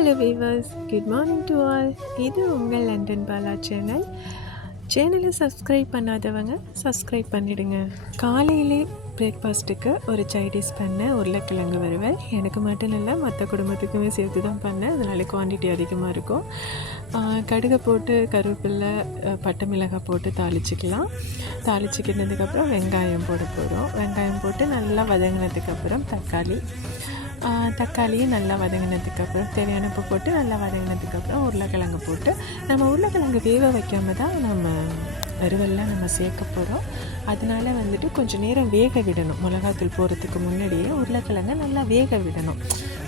Hello viewers, good morning to all. இது உங்கள் London Bala சேனல். சேனலை சப்ஸ்கிரைப் பண்ணாதவங்க சப்ஸ்கிரைப் பண்ணிவிடுங்க. காலையிலே பிரேக்ஃபாஸ்ட்டுக்கு ஒரு சைடிஷ் பண்ணேன், உருளைக்கிழங்கு வறுவல். எனக்கு மட்டும் இல்லை, மற்ற குடும்பத்துக்குமே சேர்த்து தான் பண்ணேன். அதனால குவான்டிட்டி அதிகமாக இருக்கும். கடுகை போட்டு கருவேப்பிலை, பட்டை மிளகாய் போட்டு தாளிச்சிக்கலாம். தாளிச்சிக்கிட்டதுக்கப்புறம் வெங்காயம் போட போகிறோம். வெங்காயம் போட்டு நல்லா வதங்கினதுக்கப்புறம் தக்காளியும் நல்லா வதங்கினதுக்கப்புறம் தேவையான உப்பு போட்டு நல்லா வதங்கினதுக்கப்புறம் உருளைக்கிழங்கு போட்டு, நம்ம உருளைக்கிழங்கு வேக வைக்காம தான் நம்ம வறுவல்லாம் நம்ம சேர்க்க போகிறோம். அதனால வந்துட்டு கொஞ்சம் நேரம் வேக விடணும். மிளகாத்தூள் போடுறதுக்கு முன்னாடியே உருளைக்கிழங்கை நல்லா வேக விடணும்.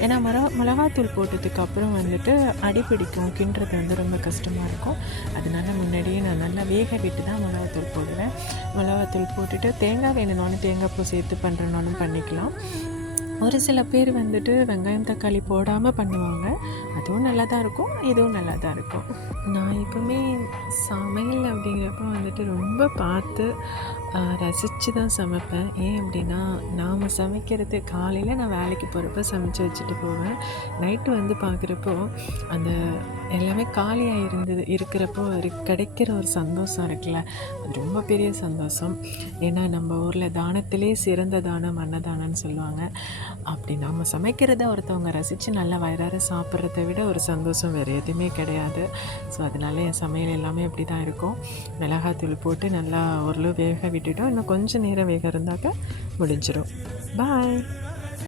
ஏன்னா மிளகாத்தூள் போட்டதுக்கப்புறம் வந்துட்டு அடிப்பிடிக்கும், கிண்டுறது வந்து ரொம்ப கஷ்டமாக இருக்கும். அதனால முன்னாடியே நான் நல்லா வேக விட்டு தான் மிளகாத்தூள் போடுவேன். மிளகாத்தூள் போட்டுட்டு தேங்காய் வேணும்னாலும் தேங்காய் பூ சேர்த்து பண்ணுறனாலும் பண்ணிக்கலாம். ஒரு சில பேர் வந்துட்டு வெங்காயம் தக்காளி போடாமல் பண்ணுவாங்க. அதுவும் நல்லா தான் இருக்கும், இதுவும் நல்லா தான் இருக்கும். நான் எப்போவுமே சமையல் அப்படிங்கிறப்ப வந்துட்டு ரொம்ப பார்த்து ரசித்து தான் சமைப்பேன். ஏன் அப்படின்னா, நாம் சமைக்கிறது காலையில் நான் வேலைக்கு போகிறப்ப சமைச்சு வச்சுட்டு போவேன். நைட்டு வந்து பார்க்குறப்போ அந்த எல்லாமே காலியாக இருக்கிறப்போ கிடைக்கிற ஒரு சந்தோஷம் இருக்குல்ல, அது ரொம்ப பெரிய சந்தோஷம். ஏன்னா நம்ம ஊரில் தானத்திலே சிறந்த தானம் அன்னதானம்னு சொல்லுவாங்க. அப்படி நம்ம சமைக்கிறத ஒருத்தவங்க ரசித்து நல்லா வயிறார சாப்பிட்றத விட ஒரு சந்தோஷம் வேறு எதுவுமே கிடையாது. ஸோ அதனால என் சமையல் எல்லாமே அப்படி தான் இருக்கும். மிளகாத்தூள் போட்டு நல்லா ஓரளவு வேக விட்டுட்டோம். இன்னும் கொஞ்சம் நேரம் வேக இருந்தாக்க முடிஞ்சிடும். பாய்.